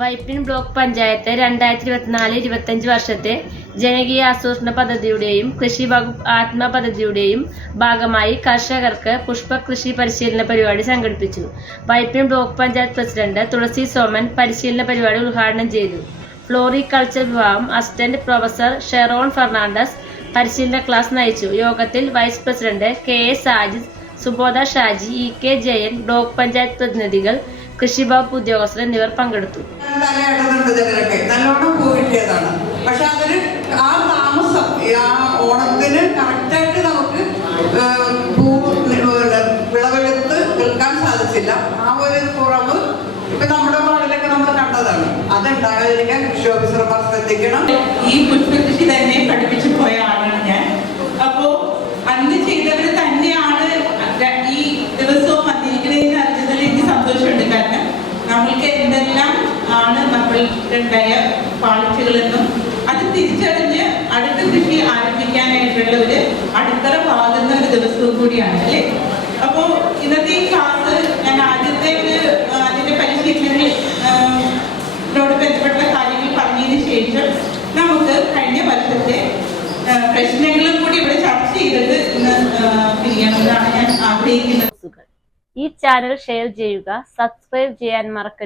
Vypin block panchayat 2024-25 വർഷത്തെ ജനകീയ ആസൂത്രണ പദ്ധതിയുടെയും കൃഷി വകുപ്പ് ആത്മ പദ്ധതിയുടെയും ഭാഗമായി കർഷകർക്ക് പുഷ്പകൃഷി പരിശീലന പരിപാടി സംഘടിപ്പിച്ചു. വൈപ്പിൻ ബ്ലോക്ക് പഞ്ചായത്ത് പ്രസിഡന്റ് തുളസി സോമൻ പരിശീലന പരിപാടി ഉദ്ഘാടനം ചെയ്തു. ഫ്ലോറികൾച്ചർ വിഭാഗം അസിസ്റ്റന്റ് പ്രൊഫസർ ഷെറോൺ ഫെർണാണ്ടസ് പരിശീലന ക്ലാസ് നയിച്ചു. യോഗത്തിൽ vice president KS Sajid, സുബോധ Shaji, EK Jayan, block panchayat പ്രതിനിധികൾ, കൃഷി വകുപ്പ് ഉദ്യോഗസ്ഥർ എന്നിവർ പങ്കെടുത്തു. നല്ലോണം പോയിട്ടേതാണ്. പക്ഷെ അതിന് ആ താമസം ഓണത്തിന് കറക്റ്റായിട്ട് നമുക്ക് വിളവെടുത്ത് നിൽക്കാൻ സാധിച്ചില്ല. ആ ഒരു കുറവ് ഇപ്പൊ നമ്മുടെ വാർഡിലൊക്കെ നമ്മൾ കണ്ടതാണ്. അതുണ്ടാകാതിരിക്കാൻ കൃഷി ഓഫീസർമാർ ശ്രദ്ധിക്കണം. ഈ പുഷ്പകൃഷി തന്നെ പഠിപ്പിച്ചു പോയ ആളാണ് ഞാൻ. അപ്പോ അന്ന് ചെയ്തവർ തന്നെയാണ് ഈ ദിവസവും വന്നിരിക്കുന്നതിന് അറിഞ്ഞതിൽ എനിക്ക് സന്തോഷമുണ്ട്. കാരണം നമ്മൾക്ക് എന്തെല്ലാം ആണ് നമ്മൾക്കുണ്ടായ പാളിച്ചകളെന്നും അത് തിരിച്ചറിഞ്ഞ് അടുത്ത കൃഷി ആരംഭിക്കാനായിട്ടുള്ള ഒരു അടിത്തറ പാകുന്ന ഒരു ദിവസവും കൂടിയാണ് അല്ലേ. അപ്പോ ഇന്നത്തെ ഈ ക്ലാസ് ഞാൻ ആദ്യത്തെ അതിന്റെ പരിശീലനങ്ങളോട് ബന്ധപ്പെട്ട കാര്യങ്ങൾ പറഞ്ഞതിന് ശേഷം നമുക്ക് കഴിഞ്ഞ വർഷത്തെ പ്രശ്നങ്ങളും കൂടി ഇവിടെ ചർച്ച ചെയ്തിട്ട് ഇന്ന് പിരിയണമെന്നാണ് ഞാൻ ആഗ്രഹിക്കുന്നത്. ഈ ചാനൽ ഷെയർ ചെയ്യുക, സബ്സ്ക്രൈബ് ചെയ്യാൻ മറക്കരുത്.